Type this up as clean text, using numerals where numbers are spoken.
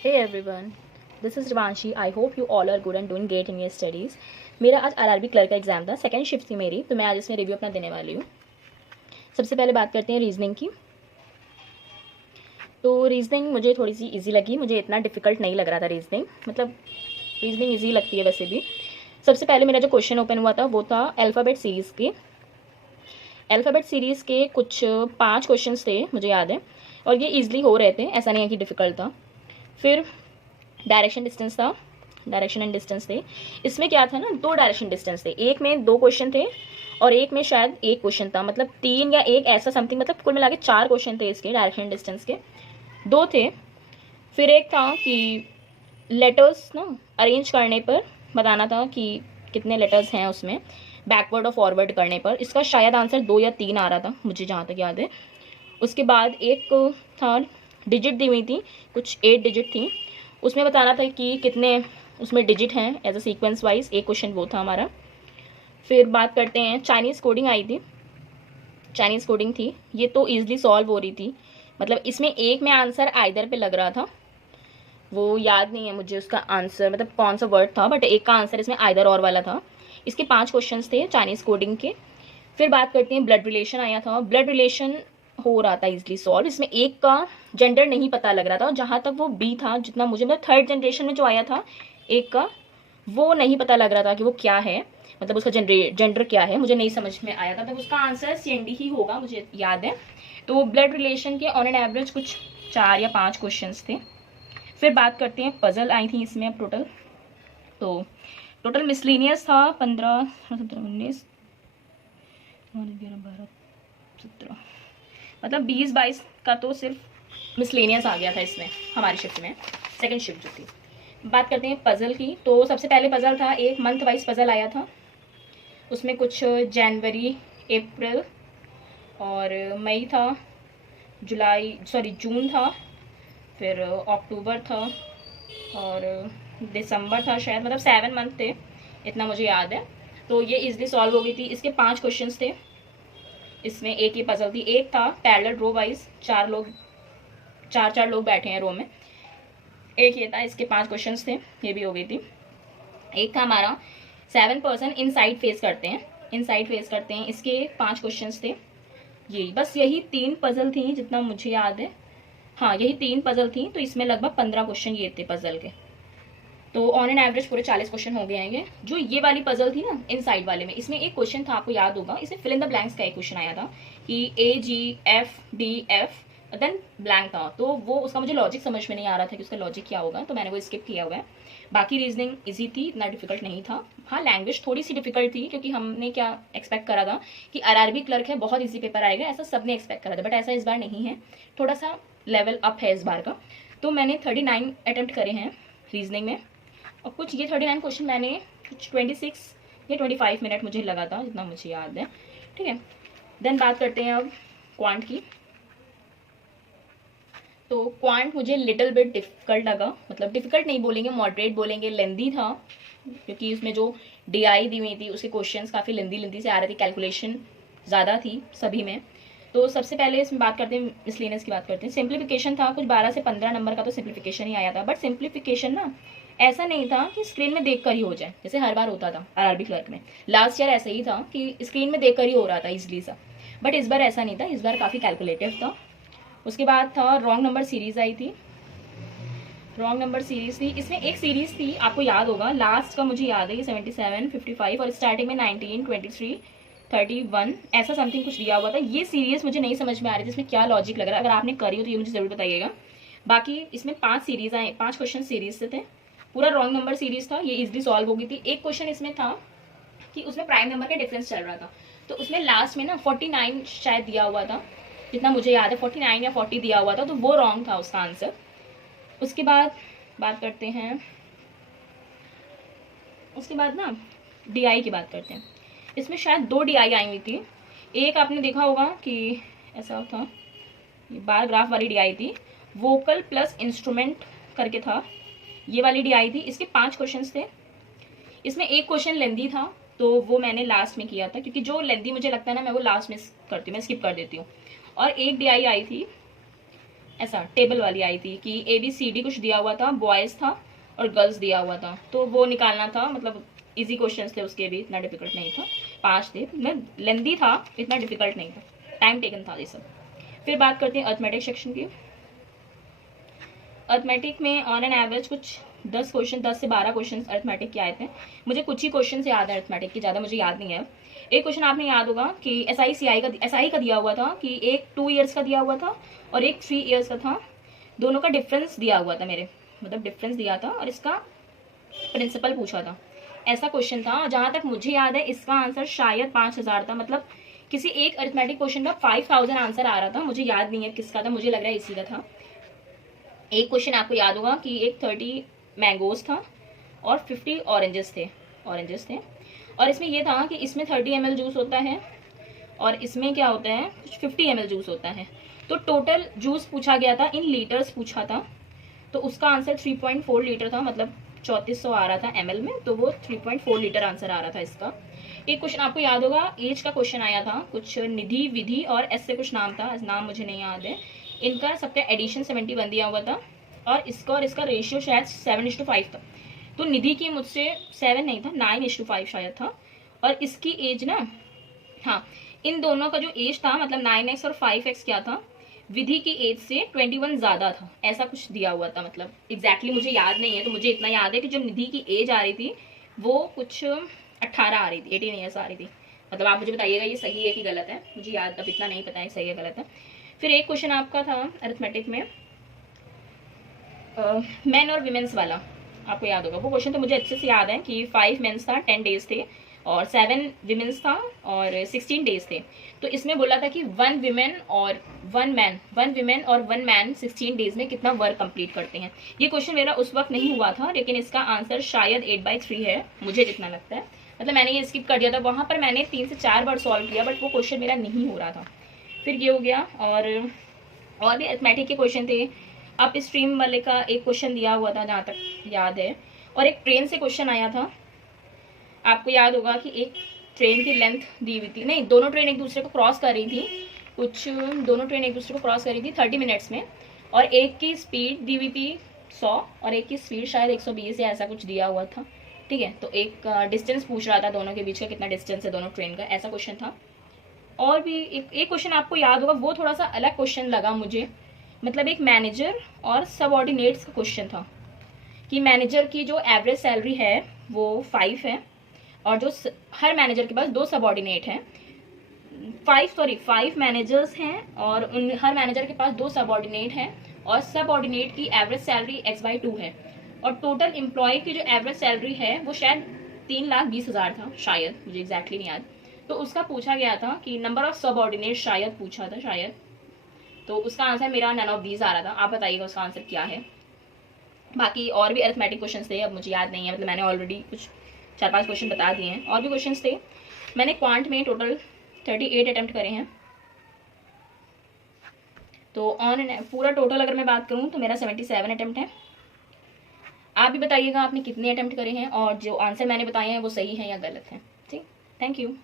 Hey everyone, this is Rivanshi. I hope you all are good and doing great in your studies. मेरा आज RRB clerk का exam था, second shift थी मेरी, तो मैं आज इसमें रिव्यू अपना देने वाली हूँ। सबसे पहले बात करते हैं रीजनिंग की। तो रीजनिंग मुझे थोड़ी सी इजी लगी, मुझे इतना डिफिकल्ट नहीं लग रहा था रीजनिंग, मतलब रीजनिंग इजी लगती है वैसे भी। सबसे पहले मेरा जो क्वेश्चन ओपन हुआ था वो था अल्फ़ाबेट सीरीज़ के। अल्फ़ाबेट सीरीज़ के कुछ 5 क्वेश्चन थे, मुझे याद है, और ये ईजिली हो रहे थे, ऐसा नहीं है कि डिफ़िकल्ट था। फिर डायरेक्शन डिस्टेंस था, डायरेक्शन एंड डिस्टेंस थे। इसमें क्या था ना, 2 डायरेक्शन डिस्टेंस थे, एक में 2 क्वेश्चन थे और एक में शायद 1 क्वेश्चन था, मतलब 3 या 1 ऐसा समथिंग, मतलब कुल मिला के 4 क्वेश्चन थे इसके डायरेक्शन डिस्टेंस के, 2 थे। फिर एक था कि लेटर्स ना अरेंज करने पर बताना था कि कितने लेटर्स हैं उसमें, बैकवर्ड और फॉरवर्ड करने पर। इसका शायद आंसर 2 या 3 आ रहा था, मुझे जहाँ तक याद है। उसके बाद एक था, डिजिट दी हुई थी, कुछ 8 डिजिट थी, उसमें बताना था कि कितने उसमें डिजिट हैं एज अ सीक्वेंस वाइज, एक क्वेश्चन वो था हमारा। फिर बात करते हैं, चाइनीज़ कोडिंग आई थी, चाइनीज़ कोडिंग थी, ये तो ईजिली सॉल्व हो रही थी, मतलब इसमें एक में आंसर आइदर पे लग रहा था, वो याद नहीं है मुझे उसका आंसर, मतलब कौन सा वर्ड था, बट एक का आंसर इसमें आइदर और वाला था। इसके 5 क्वेश्चंस थे चाइनीज़ कोडिंग के। फिर बात करते हैं, ब्लड रिलेशन आया था, ब्लड रिलेशन हो रहा था इजिली सॉल्व, इसमें एक का जेंडर नहीं पता लग रहा था, और जहाँ तक वो बी था, जितना मुझे मतलब थर्ड जनरेशन में जो आया था एक का, वो नहीं पता लग रहा था कि वो क्या है, मतलब उसका जेंडर क्या है, मुझे नहीं समझ में आया था, तब उसका आंसर सीएनडी ही होगा, मुझे याद है। तो ब्लड रिलेशन के ऑन एन एवरेज कुछ 4 या 5 क्वेश्चन थे। फिर बात करते हैं, पजल आई थी इसमें अब टोटल, तो टोटल मिसलिनियस था 15, 17, 19, 11, 12, 17, मतलब 20-22 का तो सिर्फ मिसलेनियस आ गया था इसमें हमारी शिफ्ट में, सेकंड शिफ्ट जो थी। बात करते हैं पजल की, तो सबसे पहले पजल था, एक मंथ वाइज पजल आया था, उसमें कुछ जनवरी, अप्रैल और मई था, जुलाई सॉरी जून था, फिर अक्टूबर था और दिसंबर था शायद, मतलब 7 मंथ थे, इतना मुझे याद है। तो ये इजिली सॉल्व हो गई थी। इसके 5 क्वेश्चन थे, इसमें एक ही पजल थी, एक था पैरेलल रो वाइज, 4 लोग बैठे हैं रो में, एक ये था। इसके 5 क्वेश्चन थे, ये भी हो गई थी। एक था हमारा 7 पर्सन इन साइड फेस करते हैं, इन साइड फेस करते हैं, इसके 5 क्वेश्चन थे। यही बस, यही 3 पजल थी जितना मुझे याद है, हाँ यही 3 पजल थी, तो इसमें लगभग 15 क्वेश्चन ये थे पजल के, तो ऑन एन एवरेज पूरे 40 क्वेश्चन हो गए हैं। जो ये वाली पजल थी ना इन साइड वाले में, इसमें एक क्वेश्चन था, आपको याद होगा, इसमें फिल इन द ब्लैंक्स का एक क्वेश्चन आया था कि AGFDF देन ब्लैंक था, तो वो उसका मुझे लॉजिक समझ में नहीं आ रहा था कि उसका लॉजिक क्या होगा, तो मैंने वो स्किप किया हुआ है। बाकी रीजनिंग इजी थी, इतना डिफिकल्ट नहीं था। हाँ लैंग्वेज थोड़ी सी डिफिकल्ट थी, क्योंकि हमने क्या एक्सपेक्ट करा था कि आरआरबी क्लर्क है, बहुत इजी पेपर आएगा, ऐसा सबने एक्सपेक्ट करा था, बट ऐसा इस बार नहीं है, थोड़ा सा लेवल अप है इस बार का। तो मैंने 39 अटेम्प्ट करे हैं रीजनिंग में, और कुछ ये 39 क्वेश्चन मैंने कुछ 26 या 25 मिनट मुझे लगा था, जितना मुझे याद है, ठीक है। देन बात करते हैं अब क्वांट की। तो क्वांट मुझे लिटिल बिट डिफिकल्ट लगा, मतलब डिफिकल्ट नहीं बोलेंगे, मॉडरेट बोलेंगे, लेंदी था, क्योंकि उसमें जो डीआई दी हुई थी उसके क्वेश्चंस काफ़ी लेंदी से आ रही थी, कैलकुलेशन ज़्यादा थी सभी में। तो सबसे पहले इसमें बात करते हैं, मिसलेनियस की बात करते हैं। सिंप्लीफिकेशन था, कुछ 12 से 15 नंबर का तो सिंप्लीफिकेशन ही आया था, बट सिंप्लीफिकेशन ना ऐसा नहीं था कि स्क्रीन में देख कर ही हो जाए, जैसे हर बार होता था आरआरबी क्लर्क में, लास्ट ईयर ऐसा ही था कि स्क्रीन में देख कर ही हो रहा था इजली सा, बट इस बार ऐसा नहीं था, इस बार काफ़ी कैलकुलेटिव था। उसके बाद था रॉन्ग नंबर सीरीज आई थी, रॉन्ग नंबर सीरीज थी, इसमें एक सीरीज थी आपको याद होगा, लास्ट का मुझे याद है कि 77, 55 और स्टार्टिंग में 19, 23, 31 ऐसा समथिंग कुछ दिया हुआ था। ये सीरीज मुझे नहीं समझ में आ रही थी, इसमें क्या लॉजिक लग रहा है, अगर आपने करी हो तो ये मुझे जरूर बताइएगा। बाकी इसमें 5 सीरीज आए, 5 क्वेश्चन सीरीज से थे, पूरा रॉन्ग नंबर सीरीज था, ये इजिली सॉल्व हो गई थी। एक क्वेश्चन इसमें था कि उसमें प्राइम नंबर का डिफरेंस चल रहा था, तो उसमें लास्ट में ना 49 शायद दिया हुआ था, जितना मुझे याद है 49 या 40 दिया हुआ था, तो वो रॉन्ग था उसका आंसर। उसके बाद बात करते हैं, उसके बाद ना डीआई की बात करते हैं। इसमें शायद 2 डीआई आई हुई थी, एक आपने देखा होगा कि ऐसा था, ये बार ग्राफ वाली डीआई थी, वोकल प्लस इंस्ट्रूमेंट करके था, ये वाली डीआई थी। इसके 5 क्वेश्चन थे, इसमें एक क्वेश्चन लेंदी था, तो वो मैंने लास्ट में किया था, क्योंकि जो लेंदी मुझे लगता है ना मैं वो लास्ट में करती हूँ, मैं स्किप कर देती हूँ। और एक डीआई आई थी ऐसा टेबल वाली आई थी कि ABCD कुछ दिया हुआ था, बॉयज़ था और गर्ल्स दिया हुआ था, तो वो निकालना था। मतलब इजी क्वेश्चंस थे उसके भी, इतना डिफिकल्ट नहीं था। 5 थे, मतलब लेंदी था, इतना डिफिकल्ट नहीं था, टाइम टेकन था ये सब। फिर बात करते हैं अर्थमेटिक सेक्शन की। अर्थमेटिक में ऑन एन एवरेज कुछ 10 क्वेश्चन, 10 से 12 क्वेश्चन अर्थमेटिक के आए थे। मुझे कुछ ही क्वेश्चन से याद है अर्थमेटिक की, ज़्यादा मुझे याद नहीं है। एक क्वेश्चन आपने याद होगा कि SI का दिया हुआ था कि एक 2 ईयर्स का दिया हुआ था और एक 3 ईयर्स का था, दोनों का डिफरेंस दिया हुआ था मेरे, मतलब डिफरेंस दिया था और इसका प्रिंसिपल पूछा था, ऐसा क्वेश्चन था। और जहाँ तक मुझे याद है इसका आंसर शायद 5000 था, मतलब किसी एक अरिथमेटिक क्वेश्चन का 5000 आंसर आ रहा था। मुझे याद नहीं है किसका था, मुझे लग रहा है इसी का था। एक क्वेश्चन आपको याद होगा कि एक 30 मैंगोज था और 50 ऑरेंजेस थे और इसमें यह था कि इसमें 30 ml जूस होता है और इसमें क्या होता है, कुछ 50 ml जूस होता है। तो टोटल जूस पूछा गया था, इन लीटर्स पूछा था, तो उसका आंसर 3.4 लीटर था, मतलब 3400 आ रहा था ml में, तो वो 3.4 लीटर आंसर आ रहा था इसका। एक क्वेश्चन आपको याद होगा, एज का क्वेश्चन आया था, कुछ निधि विधि और ऐसे कुछ नाम था, नाम मुझे नहीं याद है। इनका सबका एडिशन 71 दिया हुआ था और इसका रेशियो शायद 7:5 था। तो निधि की मुझसे 7 नहीं था, 9:5 शायद था। और इसकी एज ना, हाँ, इन दोनों का जो एज था, मतलब 9x और 5x क्या था, विधि की एज से 21 ज़्यादा था, ऐसा कुछ दिया हुआ था। मतलब एग्जैक्टली मुझे याद नहीं है, तो मुझे इतना याद है कि जो निधि की एज आ रही थी वो कुछ 18 आ रही थी, 18 ईयर्स आ रही थी। मतलब आप मुझे बताइएगा ये सही है कि गलत है, मुझे याद अब इतना नहीं पता है सही है गलत है। फिर एक क्वेश्चन आपका था अरिथमेटिक में मैन और विमेंस वाला, आपको याद होगा वो क्वेश्चन, तो मुझे अच्छे से याद है कि 5 मेंस था, 10 डेज थे और 7 विमेंस था और 16 डेज थे। तो इसमें बोला था कि 1 विमेन और 1 मैन 16 डेज में कितना वर्क कंप्लीट करते हैं। ये क्वेश्चन मेरा उस वक्त नहीं हुआ था, लेकिन इसका आंसर शायद 8/3 है, मुझे जितना लगता है। मतलब मैंने ये स्किप कर दिया था, वहाँ पर मैंने 3 से 4 बार सॉल्व किया, बट वो क्वेश्चन मेरा नहीं हो रहा था। फिर ये हो गया, और भी अरिथमेटिक के क्वेश्चन थे। अप स्ट्रीम वाले का एक क्वेश्चन दिया हुआ था जहाँ तक याद है, और एक ट्रेन से क्वेश्चन आया था। आपको याद होगा कि एक ट्रेन की लेंथ दी हुई थी, नहीं, दोनों ट्रेन एक दूसरे को क्रॉस कर रही थी, दोनों ट्रेन एक दूसरे को क्रॉस कर रही थी 30 मिनट्स में, और एक की स्पीड दी हुई थी 100 और एक की स्पीड शायद 120 या ऐसा कुछ दिया हुआ था। ठीक है, तो एक डिस्टेंस पूछ रहा था दोनों के बीच का, कितना डिस्टेंस है दोनों ट्रेन का, ऐसा क्वेश्चन था। और भी एक क्वेश्चन आपको याद होगा, वो थोड़ा सा अलग क्वेश्चन लगा मुझे। मतलब एक मैनेजर और सबऑर्डिनेट्स का क्वेश्चन था कि मैनेजर की जो एवरेज सैलरी है वो 5 है और जो हर मैनेजर के पास 2 सबऑर्डिनेट हैं, 5 मैनेजर्स हैं और उन हर मैनेजर के पास 2 सबऑर्डिनेट हैं और सबऑर्डिनेट की एवरेज सैलरी x/2 है और टोटल एम्प्लॉय की जो एवरेज सैलरी है वो शायद 3,20,000 था, शायद, मुझे एग्जैक्टली नहीं याद। तो उसका पूछा गया था कि नंबर ऑफ सबऑर्डिनेट शायद पूछा था, शायद, तो उसका आंसर मेरा नन ऑफ दीज आ रहा था। आप बताइएगा उसका आंसर क्या है। बाकी और भी अरिथमेटिक क्वेश्चंस थे, अब मुझे याद नहीं है, मतलब मैंने ऑलरेडी कुछ 4-5 क्वेश्चन बता दिए हैं। और भी क्वेश्चंस थे। मैंने क्वांट में टोटल 38 अटेम्प्ट करे हैं, तो ऑन पूरा टोटल अगर मैं बात करूं तो मेरा 77 अटेम्प्ट है। आप भी बताइएगा आपने कितने अटेम्प्ट करे हैं और जो आंसर मैंने बताए हैं वो सही है या गलत है। ठीक, थैंक यू।